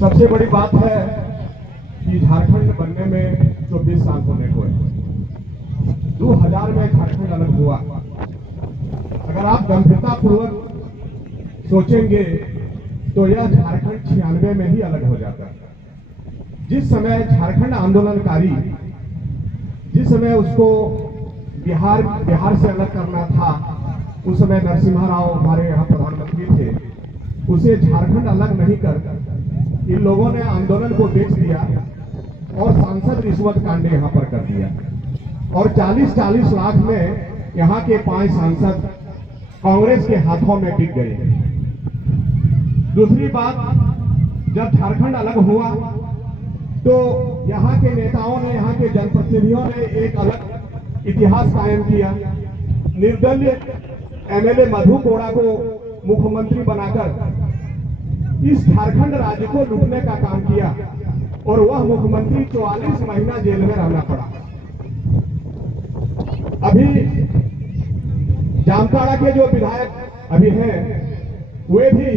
सबसे बड़ी बात है कि झारखंड बनने में 24 साल होने को है। 2000 में झारखंड अलग हुआ। अगर आप गंभीरता पूर्वक सोचेंगे तो यह झारखंड 96 में ही अलग हो जाता है। जिस समय झारखंड आंदोलनकारी, जिस समय उसको बिहार से अलग करना था, उस समय नरसिम्हा राव हमारे यहाँ प्रधानमंत्री थे। उसे झारखंड अलग नहीं कर इन लोगों ने आंदोलन को बेच दिया और सांसद रिश्वत कांड यहाँ पर कर दिया और 40-40 लाख में यहाँ के 5 सांसद कांग्रेस के हाथों में बिक गए। दूसरी बात, जब झारखंड अलग हुआ तो यहाँ के नेताओं ने, यहाँ के जनप्रतिनिधियों ने एक अलग इतिहास कायम किया। निर्दलीय एमएलए मधु कोड़ा को मुख्यमंत्री बनाकर इस झारखंड राज्य को लूटने का काम किया और वह मुख्यमंत्री 44 महीना जेल में रहना पड़ा। अभी जामताड़ा के जो विधायक अभी हैं, वे भी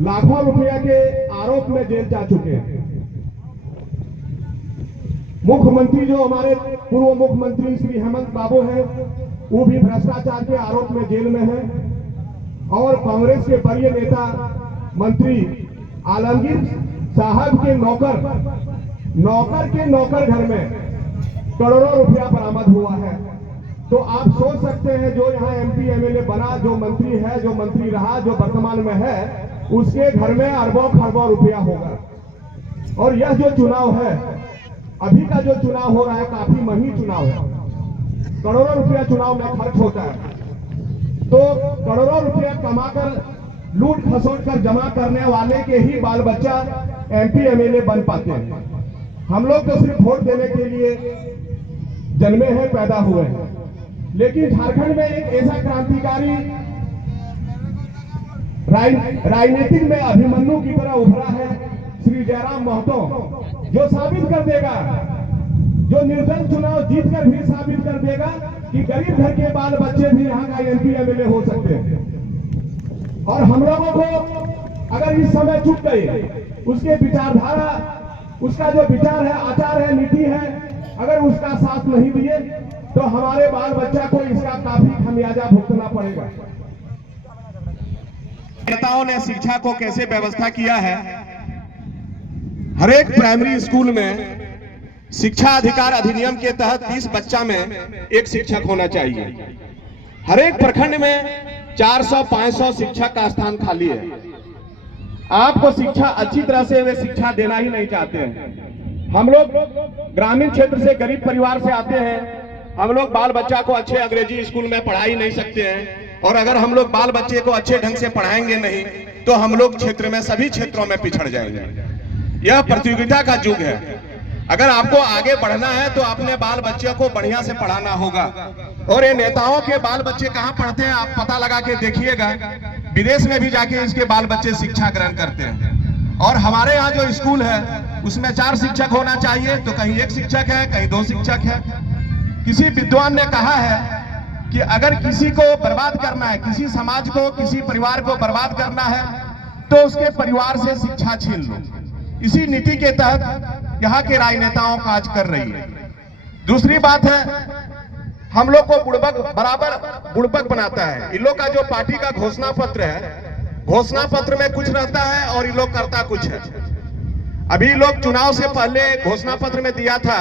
लाखों रुपया के आरोप में जेल जा चुके हैं। मुख्यमंत्री जो हमारे पूर्व मुख्यमंत्री श्री हेमंत बाबू हैं, वो भी भ्रष्टाचार के आरोप में जेल में हैं और कांग्रेस के वरीय नेता मंत्री आलमगीर साहब के नौकर घर में करोड़ों रुपया बरामद हुआ है। तो आप सोच सकते हैं, जो यहाँ एमपी एमएलए बना, जो मंत्री है, जो मंत्री रहा, जो वर्तमान में है, उसके घर में अरबों खरबों रुपया होगा। और यह जो चुनाव है, अभी का जो चुनाव हो रहा है, काफी महंगी चुनाव है। करोड़ों रुपया चुनाव में खर्च होता है। तो करोड़ों रुपया कमाकर, लूट खसोट कर जमा करने वाले के ही बाल बच्चा एमपी एमएलए बन पाते हैं। हम लोग तो सिर्फ वोट देने के लिए जन्मे हैं, पैदा हुए हैं। लेकिन झारखंड में एक ऐसा क्रांतिकारी राजनीतिक में अभिमन्यु की तरह उभरा है श्री जयराम महतो, जो साबित कर देगा, जो निर्दल चुनाव जीतकर भी साबित कर देगा कि गरीब घर के बाल बच्चे भी यहाँ का एमपी एमएलए हो सकते हैं। और हम लोगों को अगर इस समय चुप गए, उसके विचारधारा, उसका जो विचार है, आचार है, नीति है, अगर उसका साथ नहीं दिए तो हमारे बाल बच्चा को इसका काफी खमियाजा भुगतना पड़ेगा। नेताओं ने शिक्षा को कैसे व्यवस्था किया है, हर एक प्राइमरी स्कूल में शिक्षा अधिकार अधिनियम के तहत 30 बच्चा में एक शिक्षक होना चाहिए। हर एक प्रखंड में 400-500 शिक्षक का स्थान खाली है। आपको शिक्षा अच्छी तरह से वे शिक्षा देना ही नहीं चाहते हैं। हम लोग ग्रामीण क्षेत्र से, गरीब परिवार से आते हैं। हम लोग बाल बच्चा को अच्छे अंग्रेजी स्कूल में पढ़ा ही नहीं सकते हैं। और अगर हम लोग बाल बच्चे को अच्छे ढंग से पढ़ाएंगे नहीं तो हम लोग क्षेत्र में, सभी क्षेत्रों में पिछड़ जाएंगे। यह प्रतियोगिता का युग है। अगर आपको आगे बढ़ना है तो अपने बाल बच्चों को बढ़िया से पढ़ाना होगा। और ये नेताओं के बाल बच्चे कहाँ पढ़ते हैं, आप पता लगा के देखिएगा। विदेश में भी जाके इसके बाल बच्चे शिक्षा ग्रहण करते हैं। और हमारे यहाँ जो स्कूल है उसमें 4 शिक्षक होना चाहिए, तो कहीं 1 शिक्षक है, कहीं 2 शिक्षक है। किसी विद्वान ने कहा है कि अगर किसी को बर्बाद करना है, किसी समाज को, किसी परिवार को बर्बाद करना है, तो उसके परिवार से शिक्षा छीन लो। इसी नीति के तहत यहाँ के राजनेताओं काज कर रही है। दूसरी बात है, हम लोग को बुड़बक बनाता है। इन लोग का जो पार्टी का घोषणा पत्र है, घोषणा पत्र में कुछ रहता है और इन लोग करता कुछ है। अभी लोग चुनाव से पहले घोषणा पत्र में दिया था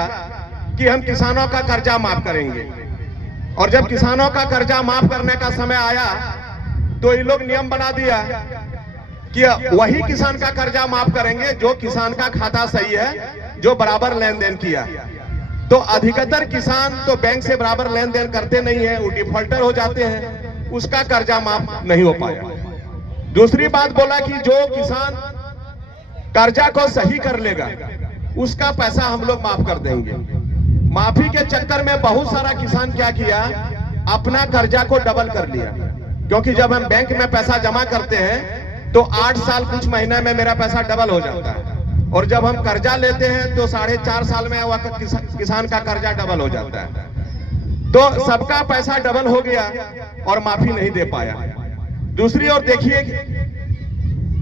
कि हम किसानों का कर्जा माफ करेंगे, और जब किसानों का कर्जा माफ करने का समय आया तो ये लोग नियम बना दिया कि वही किसान का कर्जा माफ करेंगे जो किसान का खाता सही है, जो बराबर लेन देन किया। तो अधिकतर किसान तो बैंक से बराबर लेन देन करते नहीं है, वो डिफॉल्टर हो जाते हैं, उसका कर्जा माफ नहीं हो पाया। दूसरी बात बोला कि जो किसान कर्जा को सही कर लेगा उसका पैसा हम लोग माफ कर देंगे। माफी के चक्कर में बहुत सारा किसान क्या किया, अपना कर्जा को डबल कर लिया। क्योंकि जब हम बैंक में पैसा जमा करते हैं तो 8 साल कुछ महीने में मेरा पैसा डबल हो जाता है, और जब हम कर्जा लेते हैं तो 4.5 साल में वह किसान का कर्जा डबल हो जाता है। तो सबका पैसा डबल हो गया और माफी नहीं दे पाया। दूसरी ओर देखिए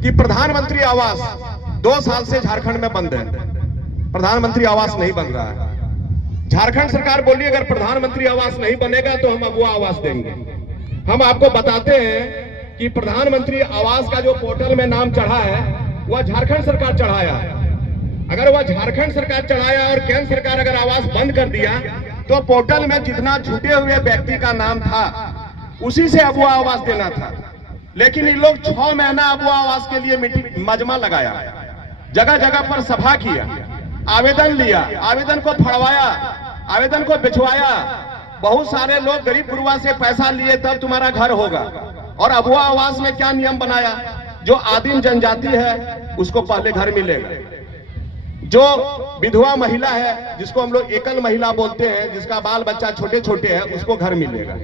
कि प्रधानमंत्री आवास 2 साल से झारखंड में बंद है, प्रधानमंत्री आवास नहीं बन रहा है। झारखंड सरकार बोली अगर प्रधानमंत्री आवास नहीं बनेगा तो हम अगुआ आवास देंगे। हम आपको बताते हैं कि प्रधानमंत्री आवास का जो पोर्टल में नाम चढ़ा है वह झारखंड सरकार चढ़ाया है। अगर वह झारखंड सरकार चढ़ाया और केंद्र सरकार अगर आवास बंद कर दिया तो पोर्टल में जितना छूटे हुए व्यक्ति का नाम था उसी से अगुआ आवास देना था। लेकिन इन लोग 6 महीना अगुआ आवास के लिए मीटिंग मजमा लगाया, जगह जगह पर सभा किया, आवेदन लिया, आवेदन को फड़वाया, आवेदन को बिछवाया। बहुत सारे लोग गरीब गुरुआ से पैसा लिए तब तुम्हारा घर होगा। और अगुआ आवास में क्या नियम बनाया, जो आदिम जनजाति है उसको पहले घर मिलेगा, जो विधवा महिला है जिसको हम लोग एकल महिला बोलते हैं, जिसका बाल बच्चा छोटे छोटे हैं उसको घर मिलेगा,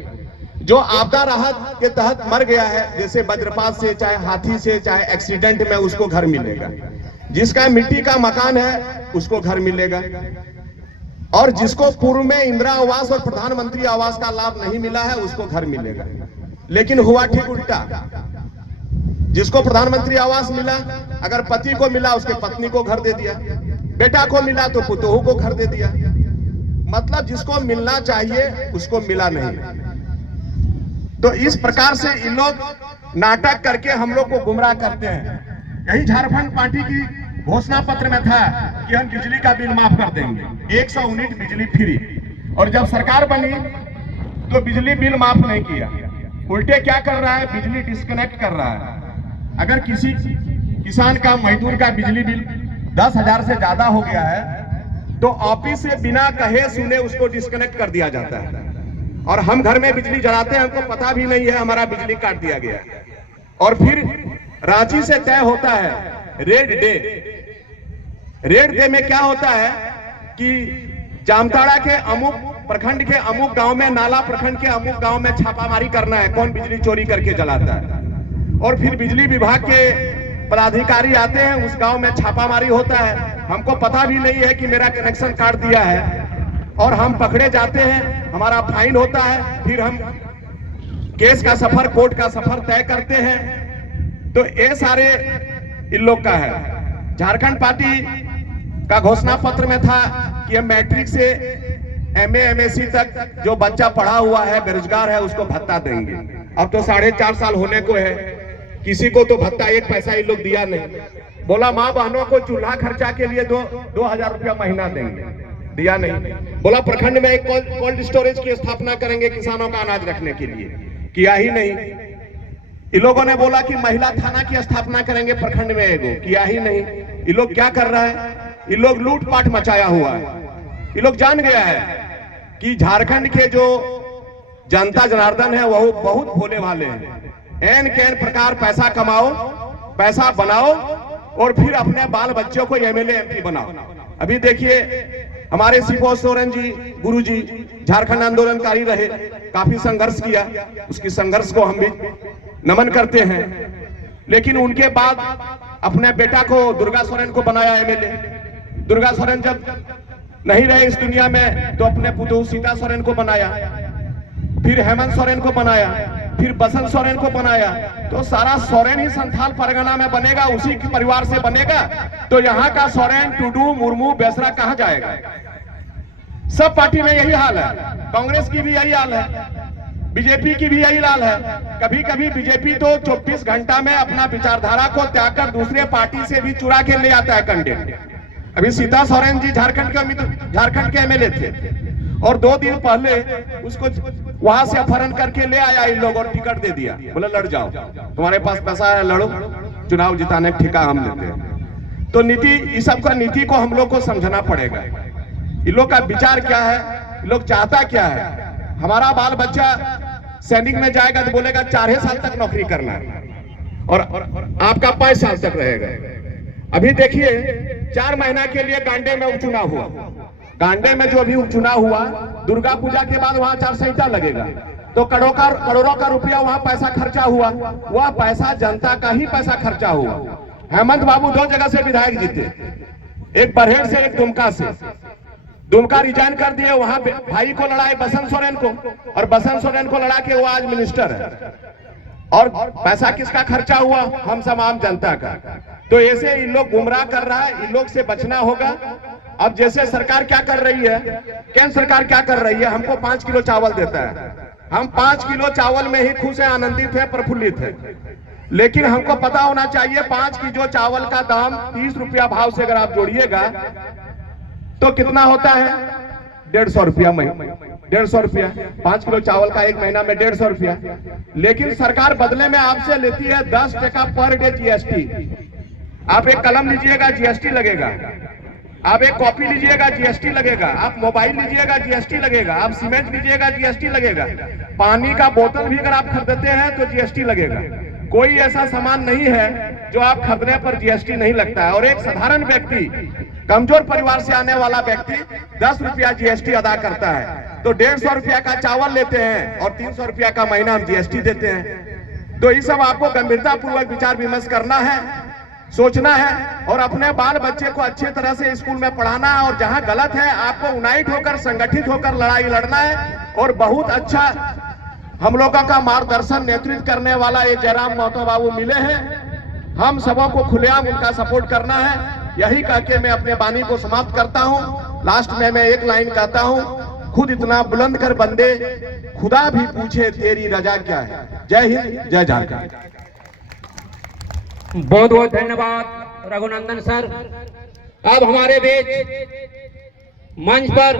जो आपदा राहत के तहत मर गया है जैसे वज्रपात से, चाहे हाथी से, चाहे एक्सीडेंट में, उसको घर मिलेगा, जिसका मिट्टी का मकान है उसको घर मिलेगा, और जिसको पूर्व में इंदिरा आवास और प्रधानमंत्री आवास का लाभ नहीं मिला है उसको घर मिलेगा। लेकिन हुआ ठीक उल्टा, जिसको प्रधानमंत्री आवास मिला अगर पति को मिला उसके पत्नी को घर दे दिया, बेटा को मिला तो पुतोहू को घर दे दिया। मतलब जिसको मिलना चाहिए उसको मिला नहीं। तो इस प्रकार से इन लोग नाटक करके हम लोग को गुमराह करते हैं। यही झारखंड पार्टी की घोषणा पत्र में था कि हम बिजली का बिल माफ कर देंगे, 100 यूनिट बिजली फ्री। और जब सरकार बनी तो बिजली बिल माफ नहीं किया, उल्टे क्या कर रहा है, बिजली डिस्कनेक्ट कर रहा है। अगर किसी किसान का, मजदूर का बिजली बिल 10,000 से ज्यादा हो गया है तो ऑफिस से बिना कहे सुने उसको डिस्कनेक्ट कर दिया जाता है। और हम घर में बिजली जलाते हैं, हमको पता भी नहीं है हमारा बिजली काट दिया गया। और फिर रांची से तय होता है रेड डे। रेड डे में क्या होता है कि जामताड़ा के अमुक प्रखंड के अमुक गांव में, नाला प्रखंड के अमुक गांव में छापामारी करना है, कौन बिजली चोरी करके जलाता है। और फिर बिजली विभाग के पदाधिकारी आते हैं, उस गांव में छापामारी होता है, हमको पता भी नहीं है कि मेरा कनेक्शन काट दिया है, और हम पकड़े जाते हैं, हमारा फाइन होता है, फिर हम केस का सफर, कोर्ट का सफर तय करते हैं। तो ये सारे इन लोग का है। झारखंड पार्टी का घोषणा पत्र में था कि हम मैट्रिक से MA MSc तक जो बच्चा पढ़ा हुआ है, बेरोजगार है, उसको भत्ता देंगे। अब तो 4.5 साल होने को है, किसी को तो भत्ता 1 पैसा ये लोग दिया नहीं। बोला माँ बहनों को चूल्हा खर्चा के लिए 2,000 रुपया महीना देंगे, दिया नहीं। बोला प्रखंड में एक कोल्ड स्टोरेज की स्थापना करेंगे किसानों का अनाज रखने के लिए, किया ही नहीं। इन लोगों ने बोला कि महिला थाना की स्थापना करेंगे प्रखंड में, एगो, किया ही नहीं। ये लोग क्या कर रहा है, ये लोग लूटपाट मचाया हुआ है। ये लोग जान गया है कि झारखंड के जो जनता जनार्दन है वो बहुत भोले भाले हैं। एन कैन प्रकार पैसा कमाओ, पैसा बनाओ और फिर अपने बाल बच्चों को MLA MP बनाओ। अभी देखिए हमारे शिवो सोरेन जी, गुरु जी झारखंड आंदोलनकारी रहे, काफी संघर्ष किया, उसकी संघर्ष को हम भी नमन करते हैं। लेकिन उनके बाद अपने बेटा को, दुर्गा सोरेन को बनाया MLA। दुर्गा सोरेन जब नहीं रहे इस दुनिया में तो अपने पुतोहू सीता सोरेन को बनाया, फिर हेमंत सोरेन को बनाया, फिर बसंत सोरेन को बनाया। तो सारा सोरेन ही संथाल परगना में बनेगा, उसी के परिवार से बनेगा। तो यहाँ का सोरेन, टुडू, मुर्मू, बेसरा कहाँ जाएगा? सब पार्टी में यही हाल है, कांग्रेस की भी यही हाल है, बीजेपी की भी यही हाल है। कभी कभी बीजेपी तो 24 घंटा में अपना विचारधारा को त्याग कर दूसरे पार्टी से भी चुरा के ले आता है कैंडिडेट। अभी सीता सोरेन जी झारखंड के MLA थे और 2 दिन पहले उसको वहां से अपहरण करके ले आया इन लोग और टिकट दे दिया, बोले लड़ जाओ, तुम्हारे पास पैसा है, लड़ो, चुनाव जिताने का ठेका हम लेते हैं। तो नीति, इस सब का नीति को हम लोग को समझना पड़ेगा। इन लोग का विचार क्या है, इन लोग चाहता क्या है। हमारा बाल बच्चा सैनिक में जाएगा तो बोलेगा 4 साल तक नौकरी करना है और आपका 5 साल तक रहेगा। अभी देखिए 4 महीना के लिए गांडे में उपचुनाव हुआ, गांडे में जो अभी उपचुनाव हुआ, दुर्गा पूजा के बाद वहां आचार-संहिता लगेगा, तो करोड़ों का रुपया वहां पैसा खर्चा हुआ। वह पैसा जनता का ही पैसा खर्चा हुआ। हेमंत बाबू 2 जगह से विधायक जीते, एक बरहेड़ से, एक दुमका से। दुमका रिजाइन कर दिए, वहां भाई को लड़ाए बसंत सोरेन को, और बसंत सोरेन को लड़ा के वो आज मिनिस्टर है। और पैसा किसका खर्चा हुआ? हम सब आम जनता का। तो ऐसे इन लोग गुमराह कर रहा है, इन लोग से बचना होगा। अब जैसे सरकार क्या कर रही है, केंद्र सरकार क्या कर रही है, हमको 5 किलो चावल देता है, हम 5 किलो चावल में ही खुश हैं, आनंदित हैं, प्रफुल्लित हैं। लेकिन हमको पता होना चाहिए 5 किलो चावल का दाम 30 रुपया भाव से अगर आप जोड़िएगा तो कितना होता है? 150 रुपया महीना, 150 रुपया। 5 किलो चावल का एक महीना में 150 रुपया। लेकिन सरकार बदले में आपसे लेती है 10 टका पर डे जीएसटी। आप एक कलम लीजिएगा, जीएसटी लगेगा। आप एक कॉपी लीजिएगा, जीएसटी लगेगा। आप मोबाइल लीजिएगा, जीएसटी लगेगा। आप सीमेंट लीजिएगा, जीएसटी लगेगा। पानी का बोतल भी अगर आप खरीदते हैं तो जीएसटी लगेगा। कोई ऐसा सामान नहीं है जो आप खरीदने पर जीएसटी नहीं लगता है। और एक साधारण व्यक्ति, कमजोर परिवार से आने वाला व्यक्ति 10 रुपया जीएसटी अदा करता है। तो 150 रुपया का चावल लेते हैं और 300 रुपया का महीना हम जीएसटी देते हैं। तो ये सब आपको गंभीरता पूर्वक विचार विमर्श करना है, सोचना है और अपने बाल बच्चे को अच्छे तरह से स्कूल में पढ़ाना है। और जहां गलत है आपको यूनाइट होकर, संगठित होकर लड़ाई लड़ना है। और बहुत अच्छा हम लोगों का मार्गदर्शन, नेतृत्व करने वाला ये जयराम महतो बाबू मिले हैं। हम सबों को खुलेआम उनका सपोर्ट करना है। यही कह के मैं अपने वाणी को समाप्त करता हूं। लास्ट में मैं एक लाइन कहता हूं, खुद इतना बुलंद कर बंदे, खुदा भी पूछे तेरी रजा क्या है। जय हिंद, जय झारखंड। बहुत बहुत धन्यवाद रघुनंदन सर। अब हमारे बीच मंच पर